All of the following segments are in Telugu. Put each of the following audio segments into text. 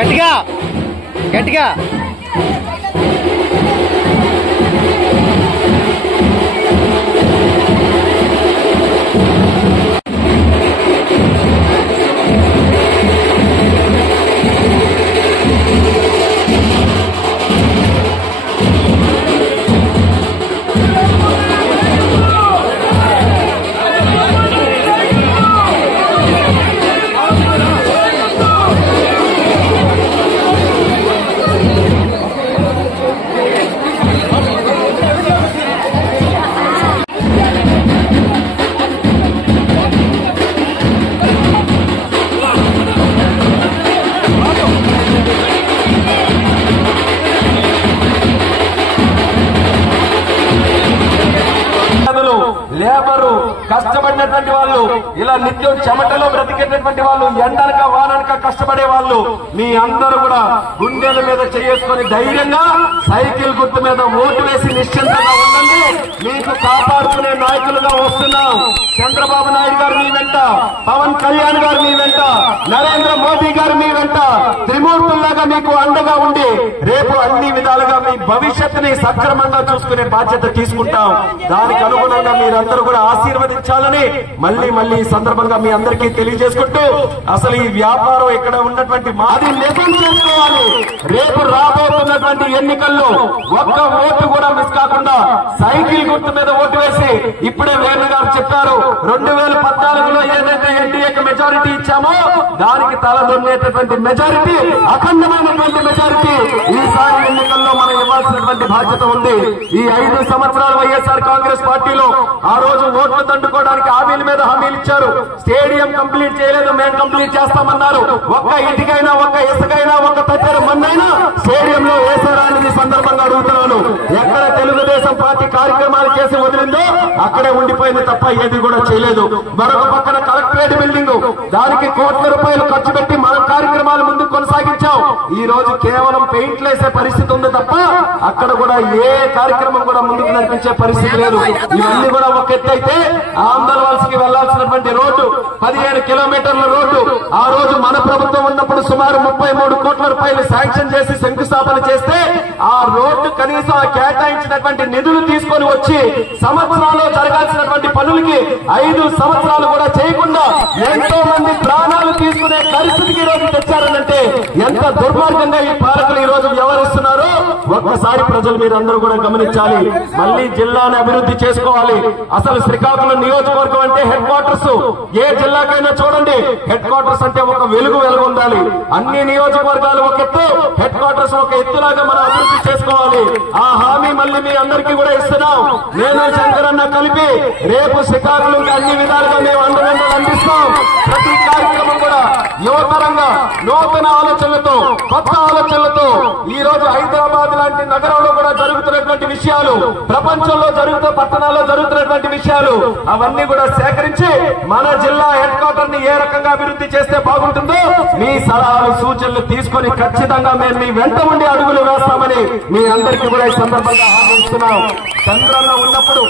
గట్టిగా గట్టిగా లేబరు కష్టపడినటువంటి వాళ్ళు, ఇలా నిత్యం చెమటలో బ్రతికేటటువంటి వాళ్ళు, ఎండనక వాననక కష్టపడే వాళ్ళు, మీ అందరూ కూడా గుండెల మీద చేసుకొని ధైర్యంగా సైకిల్ గుర్తు మీద ఓటు వేసి నిశ్చింతగా ఉండండి. మీకు కాపాడుకునే నాయకులుగా వస్తున్నాం. చంద్రబాబు నాయుడు గారు మీ వెంట, పవన్ కళ్యాణ్ గారు మీ వెంట, నరేంద్ర మోదీ గారు మీ వెంట త్రిమూర్తుల్లాగా మీకు అండగా ఉండి రేపు అన్ని విధాలుగా మీ భవిష్యత్తుని సక్రమంగా చూసుకునే బాధ్యత తీసుకుంటాం. దానికి అనుగుణంగా మీరందరూ కూడా ఆశీర్వదించాలని మళ్ళీ ఈ సందర్భంగా మీ అందరికీ తెలియజేసుకుంటూ, అసలు ఈ వ్యాపారం ఇక్కడ ఉన్నటువంటి మాది నిజం చేసుకోవాలి. రేపు రాబోతున్నటువంటి ఎన్నికల్లో ఒక్క ఓటు కూడా మిస్ కాకుండా సైకిల్ గుర్తు మీద ఓటు వేసి, ఇప్పుడే వేణు గారు చెప్పారు 2014లో ఏదైతే ఎన్డీఏకి మెజారిటీ ఇచ్చామో దానికి తలదొన్నేటటువంటి మెజారిటీ, అఖండమైనటువంటి మెజారిటీ ఈసారి ఎన్నికల్లో మనం ఇవ్వాల్సినటువంటి బాధ్యత ఉంది. ఈ 5 సంవత్సరాలు వైఎస్ఆర్ కాంగ్రెస్ పార్టీలో ఆ రోజు ఓట్లు దండుకోవడానికి హామీల మీద హామీలు ఇచ్చారు. స్టేడియం కంప్లీట్ చేయలేదు, మేము కంప్లీట్ చేస్తామన్నారు. ఒక్క ఇటుకైనా, ఒక్క ఇసుకైనా, ఒక్క తచ్చెర మన్నైనా స్టేడియంలో వేసారా అని సందర్భంగా అడుగుతున్నాను. ఎక్కడ తెలుగుదేశం పార్టీ కార్యక్రమాలు చేసి వదిలిందో అక్కడే ఉండిపోయింది తప్ప ఏది కూడా చేయలేదు. మరొక పక్కన కలెక్టరేట్ బిల్డింగ్, దానికి కోట్ల రూపాయలు ఖర్చు పెట్టి మన కార్యక్రమాలు ముందుకు కొనసాగించాం. ఈ రోజు కేవలం పెయింట్లు వేసే పరిస్థితి ఉంది తప్ప అక్కడ కూడా ఏ కార్యక్రమం కూడా ముందుకు నడిపించే పరిస్థితి లేదు. ఇవన్నీ కూడా ఒక ఎత్తు అయితే, ఆంధ్రవలసకి వెళ్లాల్సినటువంటి రోడ్డు 17 కిలోమీటర్ల రోడ్డు ఆ రోజు మన ప్రభుత్వం ఉన్నప్పుడు సుమారు 33 కోట్ల రూపాయలు శాంక్షన్ చేసి శంకుస్థాపన చేస్తే, ఆ రోడ్డు కనీసం కేటాయించినటువంటి నిధులు తీసుకొని వచ్చి సంవత్సరాల్లో జరగాల్సినటువంటి పనులకి 5 సంవత్సరాలు కూడా చేయకుండా ఎంతో మంది ప్రాణాలు తీసుకునే పరిస్థితికి ఈ రోజు తెచ్చారనంటే ఎంత దుర్మార్గంగా ఈ పాలకులు ఈ రోజు వ్యవహరిస్తున్నారో ఒక్కసారి ప్రజలు మీరందరూ కూడా గమనించాలి. మళ్ళీ జిల్లాను అభివృద్ధి చేసుకోవాలి. అసలు శ్రీకాకుళం నియోజకవర్గం అంటే హెడ్ క్వార్టర్స్. ఏ జిల్లాకైనా చూడండి, హెడ్ క్వార్టర్స్ అంటే ఒక వెలుగు ఉండాలి. అన్ని నియోజకవర్గాలు ఒక ఎత్తు, హెడ్ క్వార్టర్స్ ఒక ఎత్తులాగా మనం అభివృద్ధి చేసుకోవాలి. ఆ హామీ మళ్ళీ మీ అందరికీ కూడా ఇస్తున్నాం. నేను శంకరన్న కలిపి రేపు శ్రీకాకుళంకి అన్ని విధాలుగా మేము అండదండలు అందిస్తాం. ప్రతి కార్యక్రమం కూడా యువతరంగా నూతన ఆలోచనలతో, కొత్త ఆలోచనలతో ఈ రోజు హైదరాబాద్ లాంటి నగరంలో కూడా జరుగుతున్నటువంటి విషయాలు, ప్రపంచంలో పట్టణాల్లో జరుగుతున్నటువంటి విషయాలు అవన్నీ కూడా సేకరించి మన జిల్లా హెడ్ క్వార్టర్ ని ఏ రకంగా అభివృద్ధి చేస్తే బాగుంటుందో మీ సలహాలు, సూచనలు తీసుకొని ఖచ్చితంగా మేము మీ వెంట ఉండి అడుగులు వేస్తామని మీ అందరికీ కూడా ఈ సందర్భంగా హామీ ఇస్తున్నాం. చంద్రన్న ఉన్నప్పుడు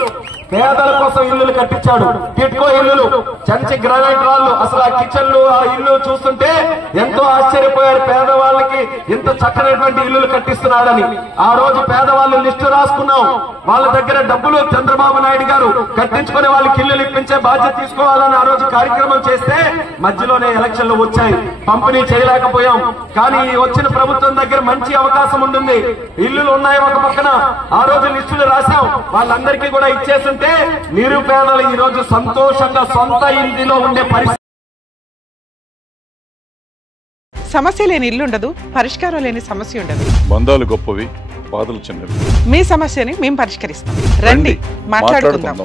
పేదల కోసం ఇల్లులు కట్టించాడు. టిట్కో ఇల్లులు, చంచి గ్రానైట్ రాళ్లు. అసలు ఆ కిచెన్లు, ఆ ఇల్లు చూస్తుంటే ఎంతో ఆశ్చర్యపోయారు. పేదవాళ్ళకి ఇంత చక్కనటువంటి ఇల్లులు కట్టిస్తున్నాడని. ఆ రోజు పేదవాళ్ళు లిస్టు రాసుకున్నాం. వాళ్ళ దగ్గర డబ్బులు చంద్రబాబు నాయుడు గారు కట్టించుకునే వాళ్ళకి ఇల్లులు ఇప్పించే బాధ్యత తీసుకోవాలని ఆ రోజు కార్యక్రమం చేస్తే మధ్యలోనే ఎలక్షన్లు వచ్చాయి. పంపిణీ చేయలేకపోయాం. కానీ వచ్చిన ప్రభుత్వం దగ్గర మంచి అవకాశం ఉంటుంది. ఇల్లులు ఉన్నాయి ఒక పక్కన. ఆ రోజు లిస్టులు రాశాం. వాళ్ళందరికీ కూడా ఇచ్చేసి నిరుపేదలు ఈ రోజు సంతోషంగా సొంత ఇంటిలో ఉండే పరిస్థితి. సమస్య లేని ఇల్లు ఉండదు, పరిష్కారం లేని సమస్య ఉండదు. బంధాలు గొప్పవి, బాధలు చిన్నవి. మీ సమస్యని మేము పరిష్కరిస్తాం. రండి, మాట్లాడుకుందాం.